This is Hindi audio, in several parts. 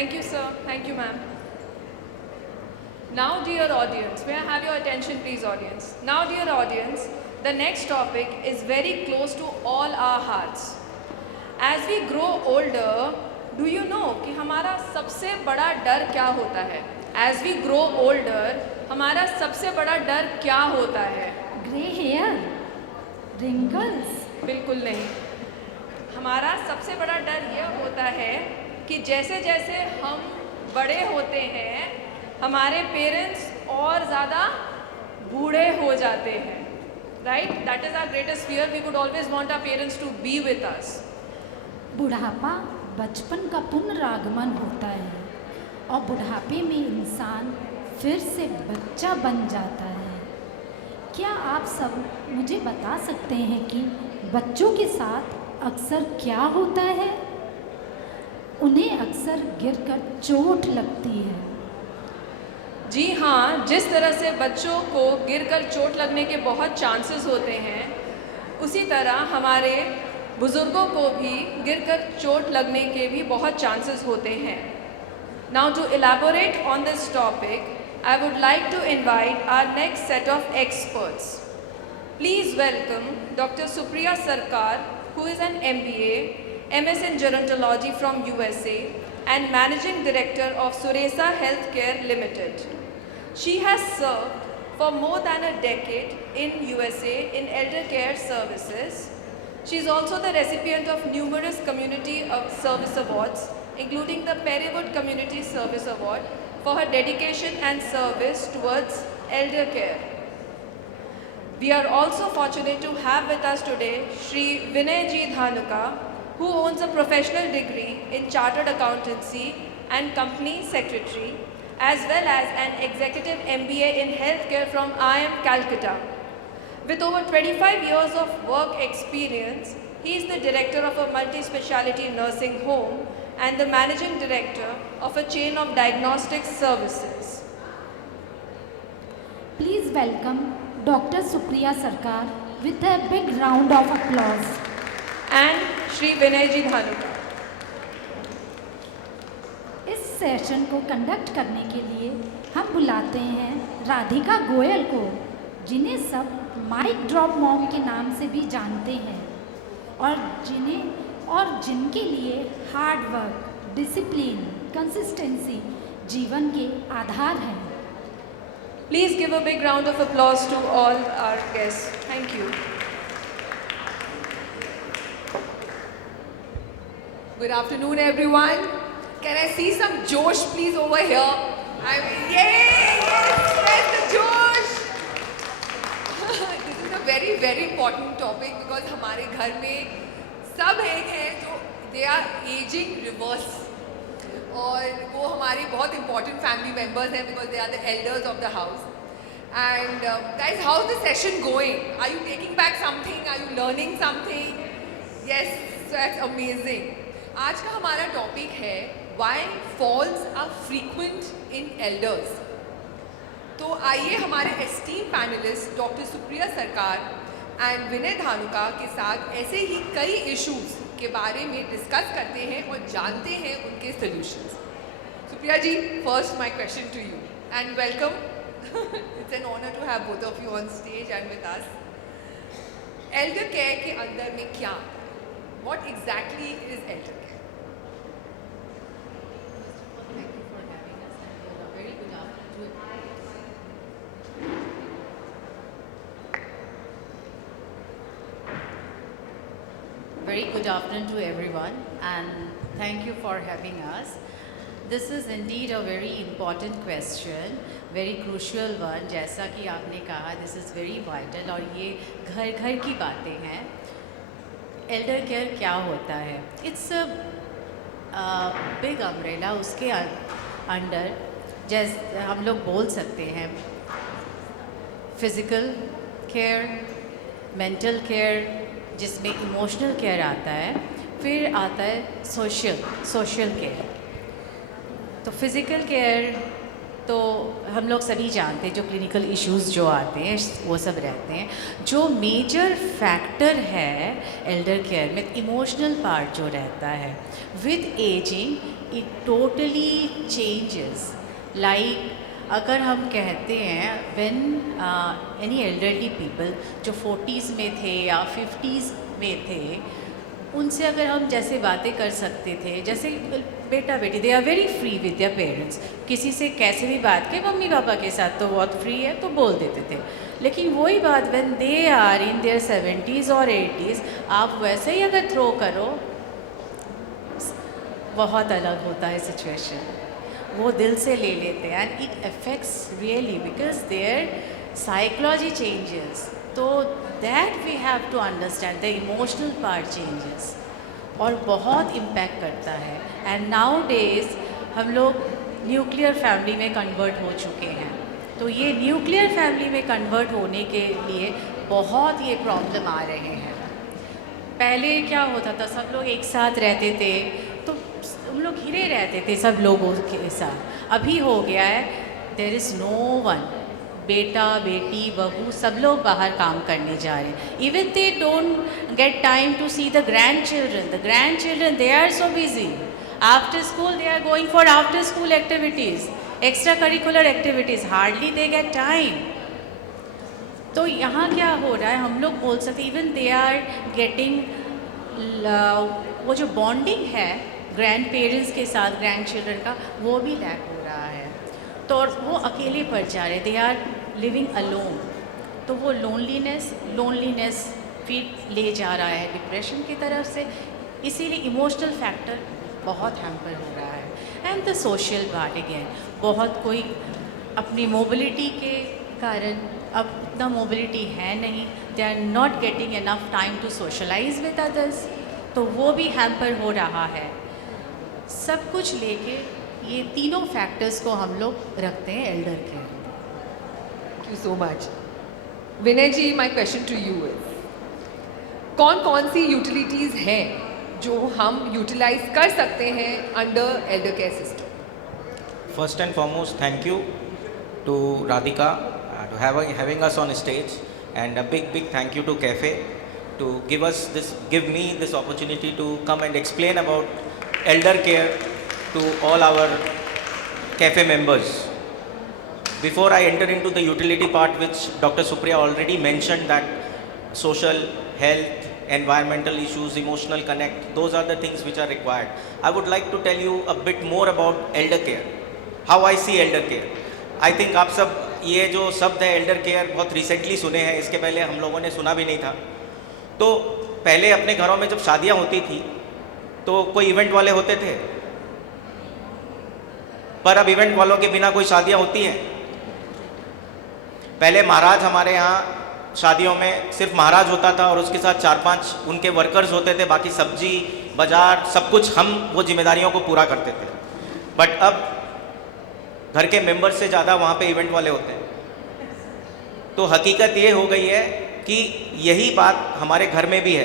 Thank you, sir. Thank you, ma'am. Now, dear audience, may I have your attention, please, audience? Now, dear audience, the next topic is very close to all our hearts. As we grow older, do you know कि हमारा सबसे बड़ा डर क्या होता है? As we grow older, हमारा सबसे बड़ा डर क्या होता है? Grey hair, wrinkles. बिल्कुल नहीं। हमारा सबसे बड़ा डर यह होता है कि जैसे जैसे हम बड़े होते हैं, हमारे पेरेंट्स और ज़्यादा बूढ़े हो जाते हैं, right? That is our greatest fear. We would always want our parents to be with us. बुढ़ापा बचपन का पुनरागमन होता है और बुढ़ापे में इंसान फिर से बच्चा बन जाता है। क्या आप सब मुझे बता सकते हैं कि बच्चों के साथ अक्सर क्या होता है? उन्हें अक्सर गिरकर चोट लगती है। जी हाँ, जिस तरह से बच्चों को गिरकर चोट लगने के बहुत चांसेस होते हैं, उसी तरह हमारे बुज़ुर्गों को भी गिरकर चोट लगने के भी बहुत चांसेस होते हैं. Now to elaborate on this topic, I would like to invite our next set of experts. Please welcome Dr. Supriya Sarkar, who is an MBA, MS in Gerontology from USA and Managing Director of Suresa Healthcare Limited. She has served for more than a decade in USA in elder care services. She is also the recipient of numerous community service awards, including the Perrywood Community Service Award, for her dedication and service towards elder care. We are also fortunate to have with us today Shri Vinay Ji Dhanuka, who owns a professional degree in Chartered Accountancy and Company Secretary, as well as an executive MBA in Healthcare from IIM Calcutta. With over 25 years of work experience, he is the director of a multi-speciality nursing home and the managing director of a chain of diagnostic services. Please welcome Dr. Supriya Sarkar with a big round of applause. And Shri Vinay Ji Dhanuka. इस सेशन को कंडक्ट करने के लिए हम बुलाते हैं राधिका गोयल को, जिन्हें सब माइक ड्रॉप मॉम के नाम से भी जानते हैं और जिनके लिए हार्ड वर्क, डिसिप्लिन, कंसिस्टेंसी जीवन के आधार हैं. Please give a big round of applause to all our guests. Thank you. Good afternoon, everyone. Can I see some Josh, please, over here? I mean, yay! Yes, where's the Josh? This is a very, very important topic because हमारे घर में सब एक हैं जो they are aging reverse, और वो हमारी बहुत important family members हैं because they are the elders of the house. And guys, how's the session going? Are you taking back something? Are you learning something? Yes, so that's amazing. आज का हमारा टॉपिक है Why falls are frequent in elders. तो आइए हमारे एस्टीम पैनलिस्ट डॉक्टर सुप्रिया सरकार एंड विनय धानुका के साथ ऐसे ही कई इश्यूज के बारे में डिस्कस करते हैं और जानते हैं उनके solutions. Supriya ji, first my question to you and welcome. It's an honour to have both of you on stage and with us. Elder care के अंदर में क्या, what exactly is elder care? Very good afternoon to everyone and thank you for having us. This is indeed a very important question, very crucial one. जैसा कि आपने कहा, this is very vital और ये घर घर की बातें हैं. Elder care क्या होता है? It's a big umbrella. उसके अंडर जैसे हम लोग बोल सकते हैं फिज़िकल केयर, मेंटल केयर, जिसमें इमोशनल केयर आता है, फिर आता है सोशल केयर. तो फिज़िकल केयर तो हम लोग सभी जानते हैं, जो क्लिनिकल इश्यूज़ जो आते हैं वो सब रहते हैं. जो मेजर फैक्टर है एल्डर केयर में, इमोशनल पार्ट जो रहता है. With ageing it totally changes. Like अगर हम कहते हैं when any elderly people जो 40s में थे या 50s में थे, उनसे अगर हम जैसे बातें कर सकते थे, जैसे बेटा बेटी they are very free with their parents, किसी से कैसे भी बात के मम्मी पापा के साथ तो बहुत फ्री है तो बोल देते थे, लेकिन वही बात when they are in their 70s और 80s आप वैसे ही अगर थ्रो करो, बहुत अलग होता है सिचुएशन, वो दिल से ले लेते हैं and it affects really because there psychology changes. तो that we have to understand the emotional part changes और बहुत इम्पैक्ट करता है. एंड नाउ डेज हम लोग न्यूक्लियर फैमिली में कन्वर्ट हो चुके हैं, तो ये न्यूक्लियर फैमिली में कन्वर्ट होने के लिए बहुत ये प्रॉब्लम आ रहे हैं. पहले क्या होता था, सब लोग एक साथ रहते थे तो हम लोग घिरे रहते थे सब लोगों के साथ. अभी हो गया है देयर इज़ नो वन, बेटा बेटी बहू सब लोग बाहर काम करने जा रहे हैं. Even they don't get time to see the grandchildren they are so busy. After school they are going for after school activities, extracurricular activities, hardly they get time. तो यहाँ क्या हो रहा है, हम लोग बोल सकते इवन दे आर गेटिंग वो जो बॉन्डिंग है ग्रैंड पेरेंट्स के साथ ग्रैंड चिल्ड्रन का, वो भी लैक हो रहा है. तो वो अकेले पड़ जा रहे, दे आर लिविंग अलोन. तो वो लोनलीनेस फिर ले जा रहा है डिप्रेशन की तरफ से. इसीलिए इमोशनल फैक्टर बहुत हैम्पर हो रहा है. And the social part again, बहुत कोई अपनी मोबिलिटी के कारण अब इतना मोबिलिटी है नहीं, they are not getting enough time to socialise with others, तो वो भी हैम्पर हो रहा है. सब कुछ लेके ये तीनों फैक्टर्स को हम लोग रखते हैं elder care. Thank you so much. Vinay ji, my question to you is, कौन कौन सी यूटिलिटीज़ हैं जो हम यूटिलाइज कर सकते हैं under Elder care system? First and foremost, thank you to Radhika to having us on stage, and a big thank you to Cafe to give me this opportunity to come and explain about elder care to all our Cafe members. Before I enter into the utility part, which Dr. Supriya already mentioned, that social, health, environmental issues, emotional connect, those are the things which are required. I would like to tell you a bit more about elder care, how I see elder care. I think आप सब ये जो शब्द है elder care बहुत recently सुने हैं, इसके पहले हम लोगों ने सुना भी नहीं था. तो पहले अपने घरों में जब शादियाँ होती थी तो कोई इवेंट वाले होते थे, पर अब इवेंट वालों के बिना कोई शादियाँ होती हैं? पहले महाराज हमारे यहाँ शादियों में सिर्फ महाराज होता था और उसके साथ 4-5 उनके वर्कर्स होते थे, बाकी सब्जी बाजार सब कुछ हम वो जिम्मेदारियों को पूरा करते थे. बट अब घर के मेंबर से ज़्यादा वहाँ पे इवेंट वाले होते हैं. तो हकीकत ये हो गई है कि यही बात हमारे घर में भी है.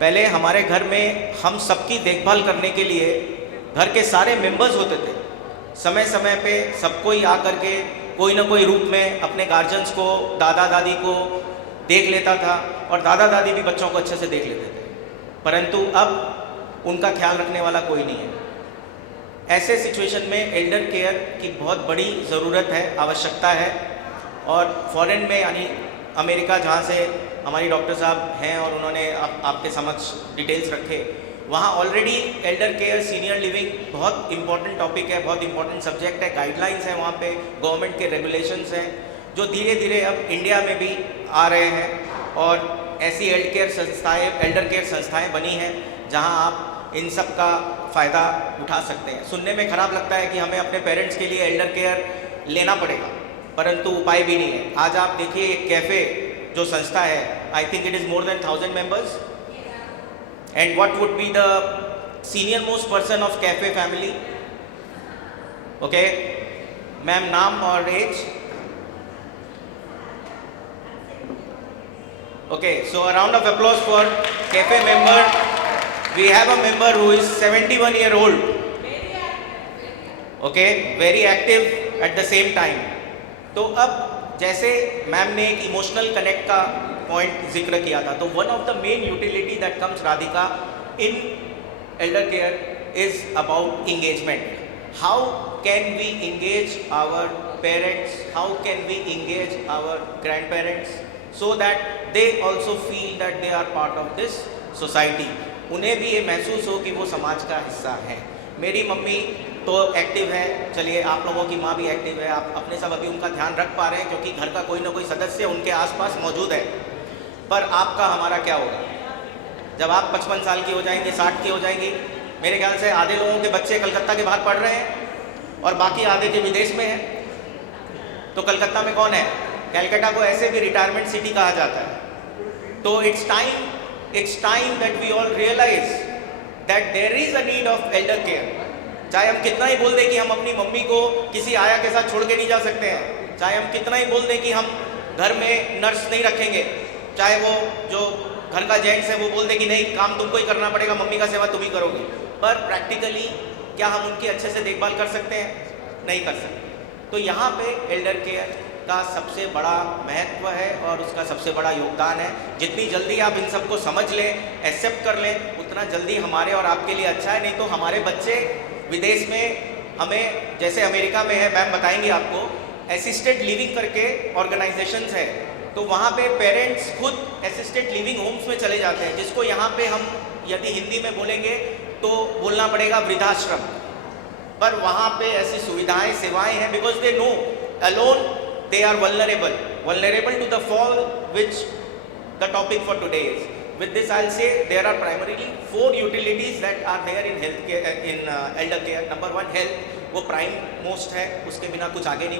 पहले हमारे घर में हम सबकी देखभाल करने के लिए घर के सारे मेंबर्स होते थे. समय समय पे सबको ही आकर के कोई ना कोई रूप में अपने गार्जियंस को, दादा दादी को देख लेता था और दादा दादी भी बच्चों को अच्छे से देख लेते थे. परंतु अब उनका ख्याल रखने वाला कोई नहीं है. ऐसे सिचुएशन में एल्डर केयर की बहुत बड़ी ज़रूरत है, आवश्यकता है. और फॉरेन में यानी अमेरिका, जहाँ से हमारी डॉक्टर साहब हैं और उन्होंने आपके समक्ष डिटेल्स रखे, वहाँ already Elder care, senior living बहुत इंपॉर्टेंट टॉपिक है, बहुत इंपॉर्टेंट सब्जेक्ट है. गाइडलाइंस हैं वहाँ पे, गवर्नमेंट के रेगुलेशंस हैं जो धीरे धीरे अब इंडिया में भी आ रहे हैं. और ऐसी एल्डर केयर संस्थाएं बनी हैं जहाँ आप इन सब का फ़ायदा उठा सकते हैं. सुनने में ख़राब लगता है कि हमें अपने पेरेंट्स के लिए एल्डर केयर लेना पड़ेगा, परंतु उपाय भी नहीं है. आज आप देखिए एक कैफ़े जो संस्था है, I think it is more than 1000 members. And what would be the senior most person of Cafe family? Okay, ma'am, नाम और age? Okay, so a round of applause for Cafe member. We have a member who is 71-year-old. Okay, very active at the same time. तो अब जैसे मैम ने एक इमोशनल कनेक्ट का पॉइंट जिक्र किया था, तो one of the main utility that comes Radhika in Elder care is about engagement. How can we engage our parents? How can we engage our grandparents so that they also feel that they are part of this society? उन्हें भी ये महसूस हो कि वो समाज का हिस्सा है। मेरी मम्मी तो एक्टिव है, चलिए आप लोगों की माँ भी एक्टिव है, आप अपने सब अभी उनका ध्यान रख पा रहे हैं क्योंकि घर का कोई ना कोई सदस्य उनके आसपास मौजूद है। पर आपका हमारा क्या होगा जब आप 55 साल की हो जाएंगे, 60 की हो जाएंगी? मेरे ख्याल से आधे लोगों के बच्चे कलकत्ता के बाहर पढ़ रहे हैं और बाकी आधे के विदेश में हैं। तो कलकत्ता में कौन है? कलकत्ता को ऐसे भी रिटायरमेंट सिटी कहा जाता है। तो it's time that we all realise that there is a need of elder care. चाहे हम कितना ही बोल दें कि हम अपनी मम्मी को किसी आया के साथ छोड़ के नहीं जा सकते हैं, चाहे हम कितना ही बोल दें कि हम घर में नर्स नहीं रखेंगे, चाहे वो जो घर का जेंट्स है वो बोल दे कि नहीं काम तुमको ही करना पड़ेगा, मम्मी का सेवा तुम ही करोगी, पर प्रैक्टिकली क्या हम उनकी अच्छे से देखभाल कर सकते हैं? नहीं कर सकते। तो यहाँ पे एल्डर केयर का सबसे बड़ा महत्व है और उसका सबसे बड़ा योगदान है। जितनी जल्दी आप इन सबको समझ लें, एक्सेप्ट कर लें, उतना जल्दी हमारे और आपके लिए अच्छा है। नहीं तो हमारे बच्चे विदेश में हमें, जैसे अमेरिका में है, मैम बताएंगे आपको, असिस्टेड लिविंग करके ऑर्गेनाइजेशंस है, तो वहाँ पे पेरेंट्स खुद असिस्टेड लिविंग होम्स में चले जाते हैं, जिसको यहाँ पे हम यदि हिंदी में बोलेंगे तो बोलना पड़ेगा वृद्धाश्रम। पर वहाँ पे ऐसी सुविधाएं, सेवाएं हैं, because they know alone they are vulnerable to the fall which the topic for today is. With this I'll say there are primarily 4 utilities that are there in health care, in elder care. Number 1 health, वो प्राइम मोस्ट है, उसके बिना कुछ आगे नहीं